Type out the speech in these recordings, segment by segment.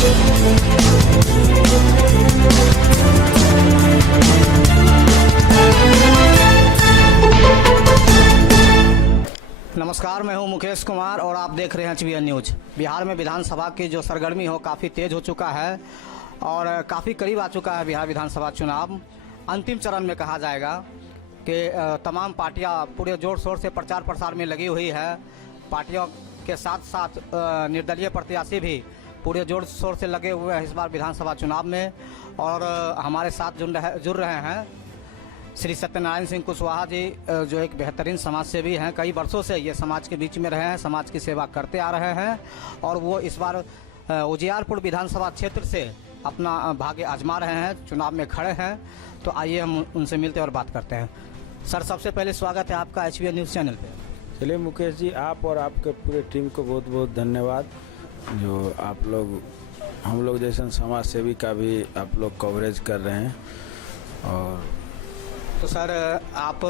नमस्कार, मैं हूं मुकेश कुमार और आप देख रहे हैं HBN न्यूज। बिहार में विधानसभा की जो सरगर्मी हो काफ़ी तेज हो चुका है और काफ़ी करीब आ चुका है बिहार विधानसभा चुनाव। अंतिम चरण में कहा जाएगा कि तमाम पार्टियां पूरे जोर शोर से प्रचार प्रसार में लगी हुई है। पार्टियों के साथ साथ निर्दलीय प्रत्याशी भी पूरे जोर शोर से लगे हुए हैं इस बार विधानसभा चुनाव में। और हमारे साथ जुड़ रहे हैं श्री सत्यनारायण सिंह कुशवाहा जी, जो एक बेहतरीन समाज सेवी हैं। कई वर्षों से ये समाज के बीच में रहे हैं, समाज की सेवा करते आ रहे हैं और वो इस बार उजियारपुर विधानसभा क्षेत्र से अपना भाग्य आजमा रहे हैं, चुनाव में खड़े हैं। तो आइए हम उनसे मिलते और बात करते हैं। सर, सबसे पहले स्वागत है आपका HBN न्यूज़ चैनल पे। चलिए मुकेश जी, आप और आपके पूरे टीम को बहुत बहुत धन्यवाद, जो आप लोग हम लोग जैसे समाज सेवी का भी आप लोग कवरेज कर रहे हैं। और तो सर, आप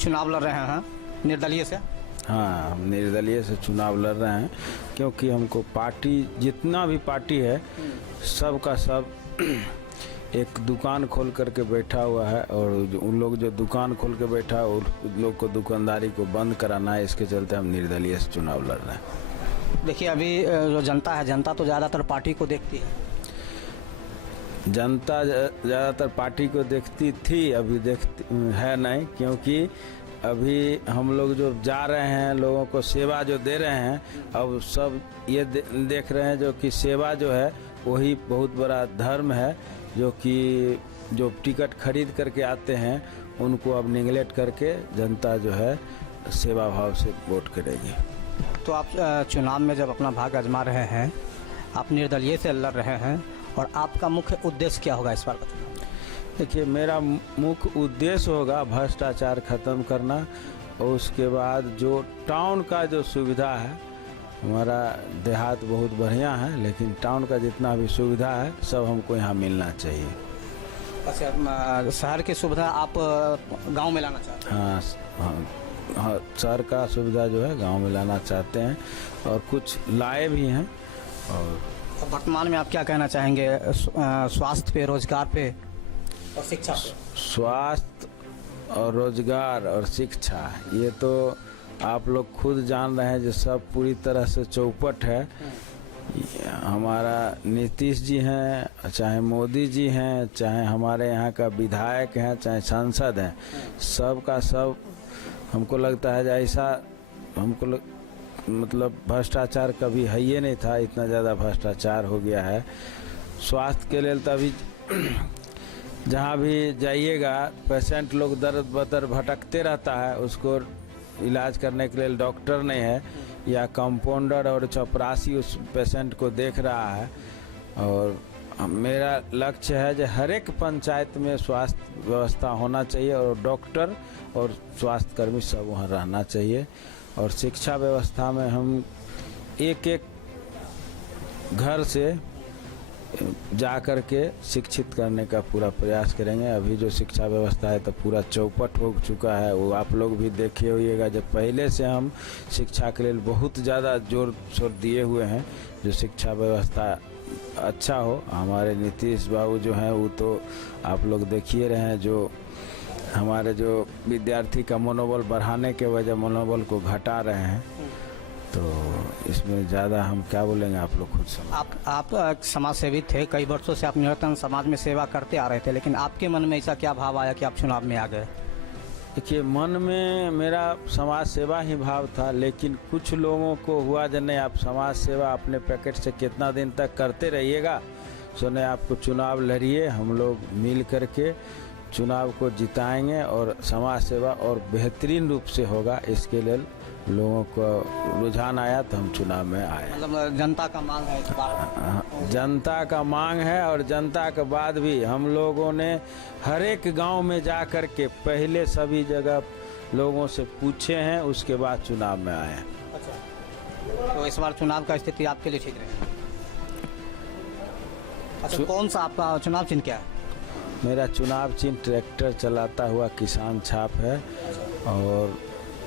चुनाव लड़ रहे हैं निर्दलीय से? हाँ, हम निर्दलीय से चुनाव लड़ रहे हैं क्योंकि हमको पार्टी, जितना भी पार्टी है सब का सब एक दुकान खोल करके बैठा हुआ है और उन लोग जो दुकान खोल के बैठा है उन लोग को दुकानदारी को बंद कराना है। इसके चलते हम निर्दलीय से चुनाव लड़ रहे हैं। देखिए, अभी जो जनता है, जनता तो ज़्यादातर पार्टी को देखती है। जनता ज़्यादातर पार्टी को देखती थी, अभी देखती है नहीं, क्योंकि अभी हम लोग जो जा रहे हैं, लोगों को सेवा जो दे रहे हैं, अब सब ये देख रहे हैं जो कि सेवा जो है वही बहुत बड़ा धर्म है। जो कि जो टिकट खरीद करके आते हैं उनको अब निगलेक्ट करके जनता जो है सेवा भाव से वोट करेगी। तो आप चुनाव में जब अपना भाग आजमा रहे हैं, आप निर्दलीय से लड़ रहे हैं, और आपका मुख्य उद्देश्य क्या होगा इस बार का चुनाव? देखिए, मेरा मुख्य उद्देश्य होगा भ्रष्टाचार खत्म करना और उसके बाद जो टाउन का जो सुविधा है, हमारा देहात बहुत बढ़िया है लेकिन टाउन का जितना भी सुविधा है सब हमको यहाँ मिलना चाहिए। अच्छा, शहर की सुविधा आप गांव में लाना चाहते हैं? हाँ, शहर का सुविधा जो है गांव में लाना चाहते हैं और कुछ लाए भी हैं। और वर्तमान में आप क्या कहना चाहेंगे स्वास्थ्य पे, रोजगार पे और शिक्षा पे? स्वास्थ्य और रोजगार और शिक्षा, ये तो आप लोग खुद जान रहे हैं जो सब पूरी तरह से चौपट है। हमारा नीतीश जी हैं, चाहे मोदी जी हैं, चाहे हमारे यहाँ का विधायक हैं, चाहे सांसद हैं, सब का सब हमको लगता है ऐसा हमको मतलब भ्रष्टाचार कभी है ही नहीं था, इतना ज़्यादा भ्रष्टाचार हो गया है। स्वास्थ्य के लिए तभी जहाँ भी जाइएगा पेशेंट लोग दर बदर भटकते रहता है, उसको इलाज करने के लिए डॉक्टर नहीं है या कंपाउंडर और चपरासी उस पेशेंट को देख रहा है। और मेरा लक्ष्य है कि हर एक पंचायत में स्वास्थ्य व्यवस्था होना चाहिए और डॉक्टर और स्वास्थ्य कर्मी सब वहाँ रहना चाहिए। और शिक्षा व्यवस्था में हम एक एक घर से जा कर के शिक्षित करने का पूरा प्रयास करेंगे। अभी जो शिक्षा व्यवस्था है तो पूरा चौपट हो चुका है, वो आप लोग भी देखे होइएगा। जब पहले से हम शिक्षा के लिए बहुत ज़्यादा जोर शोर दिए हुए हैं, जो शिक्षा व्यवस्था अच्छा हो। हमारे नीतीश बाबू जो हैं वो तो आप लोग देखिए रहे हैं, जो हमारे जो विद्यार्थी का मनोबल बढ़ाने के वजह मनोबल को घटा रहे हैं। तो इसमें ज़्यादा हम क्या बोलेंगे, आप लोग खुद समझ। आप एक समाज सेवी थे, कई वर्षों से आप निरंतर समाज में सेवा करते आ रहे थे, लेकिन आपके मन में ऐसा क्या भाव आया कि आप चुनाव में आ गए? देखिए, मन में मेरा समाज सेवा ही भाव था, लेकिन कुछ लोगों को हुआ जब नहीं आप समाज सेवा अपने पैकेट से कितना दिन तक करते रहिएगा, सुने आपको चुनाव लड़िए, हम लोग मिल करके चुनाव को जिताएंगे और समाज सेवा और बेहतरीन रूप से होगा। इसके लिए लोगों को रुझान आया तो हम चुनाव में आए। मतलब जनता का मांग है इस बार? जनता का मांग है और जनता के बाद भी हम लोगों ने हर एक गांव में जा कर के पहले सभी जगह लोगों से पूछे हैं, उसके बाद चुनाव में आए हैं। अच्छा, तो इस बार चुनाव का स्थिति आपके लिए ठीक रहेगा? अच्छा, कौन सा आपका चुनाव चिन्ह क्या है? मेरा चुनाव चिन्ह ट्रैक्टर चलाता हुआ किसान छाप है और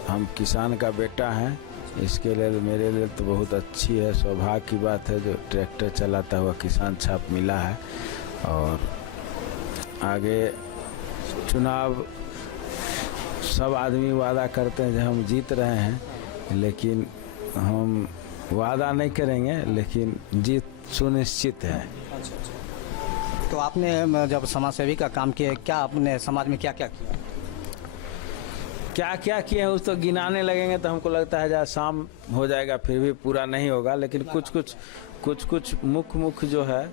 हम किसान का बेटा हैं इसके लिए मेरे लिए तो बहुत अच्छी है, सौभाग्य की बात है जो ट्रैक्टर चलाता हुआ किसान छाप मिला है। और आगे चुनाव सब आदमी वादा करते हैं जो हम जीत रहे हैं, लेकिन हम वादा नहीं करेंगे, लेकिन जीत सुनिश्चित है। तो आपने जब समाज सेवी का काम किया, क्या आपने समाज में क्या क्या किया? क्या क्या किए हैं उस तो गिनाने लगेंगे तो हमको लगता है जहाँ शाम हो जाएगा, फिर भी पूरा नहीं होगा। लेकिन कुछ मुख्य जो है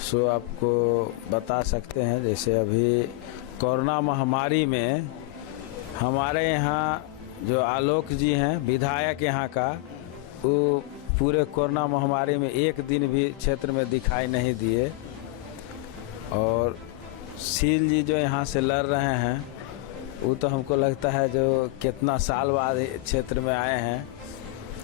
सो आपको बता सकते हैं। जैसे अभी कोरोना महामारी में हमारे यहाँ जो आलोक जी हैं विधायक यहाँ का, वो पूरे कोरोना महामारी में एक दिन भी क्षेत्र में दिखाई नहीं दिए। और सील जी जो यहाँ से लड़ रहे हैं, वो तो हमको लगता है जो कितना साल बाद क्षेत्र में आए हैं,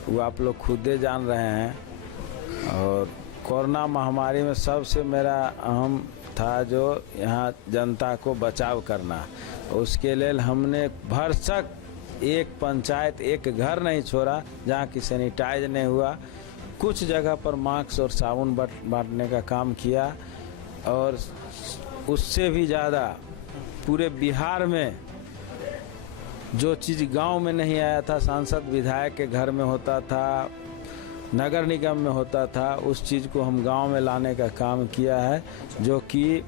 वो आप लोग खुदे जान रहे हैं। और कोरोना महामारी में सबसे मेरा अहम था जो यहाँ जनता को बचाव करना। उसके लिए हमने भरसक एक पंचायत एक घर नहीं छोड़ा जहाँ की सैनिटाइज नहीं हुआ। कुछ जगह पर मास्क और साबुन बांटने का काम किया। और उससे भी ज़्यादा पूरे बिहार में जो चीज़ गांव में नहीं आया था, सांसद विधायक के घर में होता था, नगर निगम में होता था, उस चीज़ को हम गांव में लाने का काम किया है। जो कि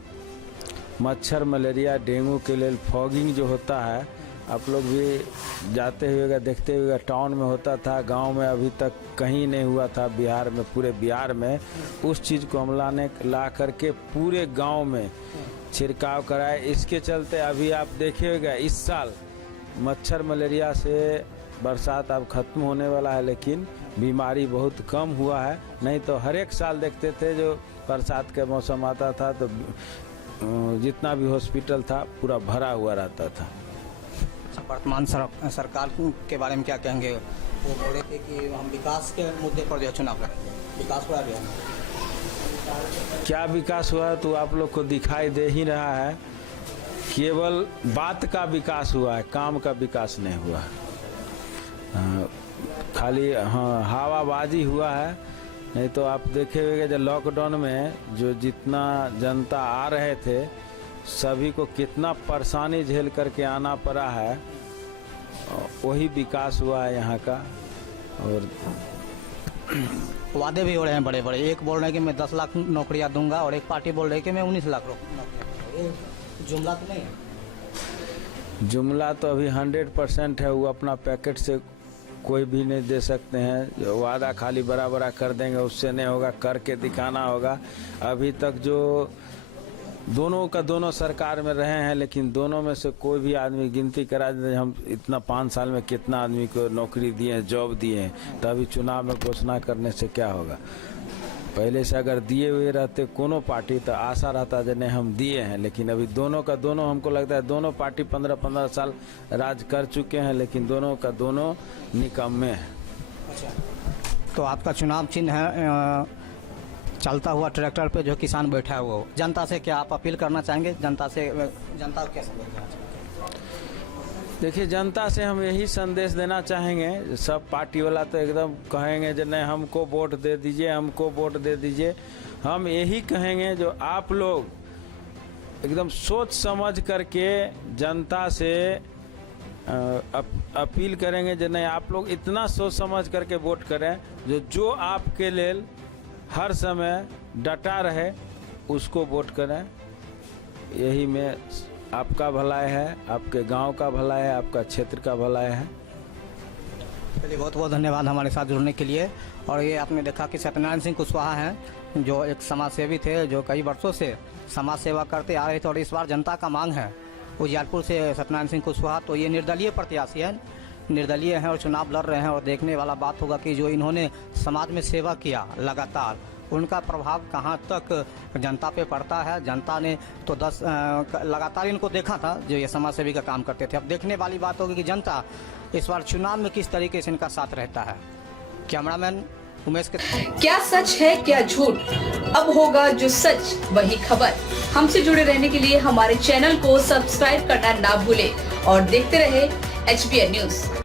मच्छर मलेरिया डेंगू के लिए फॉगिंग जो होता है, आप लोग भी जाते हुए देखते हुए टाउन में होता था, गांव में अभी तक कहीं नहीं हुआ था बिहार में, पूरे बिहार में। उस चीज़ को हम ला करके पूरे गांव में छिड़काव कराए। इसके चलते अभी आप देखिएगा इस साल मच्छर मलेरिया से बरसात अब खत्म होने वाला है, लेकिन बीमारी बहुत कम हुआ है। नहीं तो हर एक साल देखते थे जो बरसात के मौसम आता था तो जितना भी हॉस्पिटल था पूरा भरा हुआ रहता था। वर्तमान सरकार के बारे में क्या कहेंगे? वो बोल रहे थे कि हम विकास के मुद्दे पर जो चुनाव लड़ेंगे, विकास हुआ गया? क्या विकास हुआ तो आप लोग को दिखाई दे ही रहा है। केवल बात का विकास हुआ है, काम का विकास नहीं हुआ। खाली हवाबाजी हुआ है। नहीं तो आप देखे हुए जो लॉकडाउन में जो जितना जनता आ रहे थे, सभी को कितना परेशानी झेल करके आना पड़ा है, वही विकास हुआ है यहाँ का। और वादे भी हो रहे हैं बड़े बड़े। एक बोल रहे हैं कि मैं 10 लाख नौकरियां दूंगा और एक पार्टी बोल रही है कि मैं 19 लाख नौकरियां। जुमला तो नहीं है? जुमला तो अभी 100% है। वो अपना पैकेट से कोई भी नहीं दे सकते हैं। जो वादा खाली बड़ा बड़ा कर देंगे उससे नहीं होगा, करके दिखाना होगा। अभी तक जो दोनों का दोनों सरकार में रहे हैं, लेकिन दोनों में से कोई भी आदमी गिनती करा दे हम इतना 5 साल में कितना आदमी को नौकरी दिए हैं, जॉब दिए हैं, तो अभी चुनाव में घोषणा करने से क्या होगा। पहले से अगर दिए हुए रहते कोनो पार्टी तो आशा रहता जने हम दिए हैं। लेकिन अभी दोनों का दोनों, हमको लगता है दोनों पार्टी 15-15 साल राज कर चुके हैं, लेकिन दोनों का दोनों निकम्मे हैं। अच्छा, तो आपका चुनाव चिन्ह है चलता हुआ ट्रैक्टर पे जो किसान बैठा है वो। जनता से क्या आप अपील करना चाहेंगे? जनता को क्या संदेश देना चाहेंगे? देखिए, जनता से हम यही संदेश देना चाहेंगे। सब पार्टी वाला तो एकदम कहेंगे जो नहीं हमको वोट दे दीजिए, हमको वोट दे दीजिए। हम यही कहेंगे जो आप लोग एकदम सोच समझ करके जनता से अपील करेंगे जो नहीं आप लोग इतना सोच समझ करके वोट करें जो आपके लिए हर समय डटा रहे, उसको वोट करें। यही में आपका भलाई है, आपके गांव का भलाई है, आपका क्षेत्र का भलाई है। चलिए, बहुत बहुत धन्यवाद हमारे साथ जुड़ने के लिए। और ये आपने देखा कि सत्यनारायण सिंह कुशवाहा हैं जो एक समाज सेवी थे, जो कई वर्षों से समाज सेवा करते आ रहे थे। और इस बार जनता का मांग है उजियारपुर से सत्यनारायण सिंह कुशवाहा, तो ये निर्दलीय प्रत्याशी हैं, निर्दलीय हैं और चुनाव लड़ रहे हैं। और देखने वाला बात होगा कि जो इन्होंने समाज में सेवा किया लगातार, उनका प्रभाव कहां तक जनता पे पड़ता है। जनता ने तो लगातार इनको देखा था जो ये समाज सेवी का काम करते थे। अब देखने वाली बात होगी कि जनता इस बार चुनाव में किस तरीके से इनका साथ रहता है। कैमरामैन उमेश के क्या सच है क्या झूठ, अब होगा जो सच वही खबर। हमसे जुड़े रहने के लिए हमारे चैनल को सब्सक्राइब करना ना भूले और देखते रहे HBN न्यूज।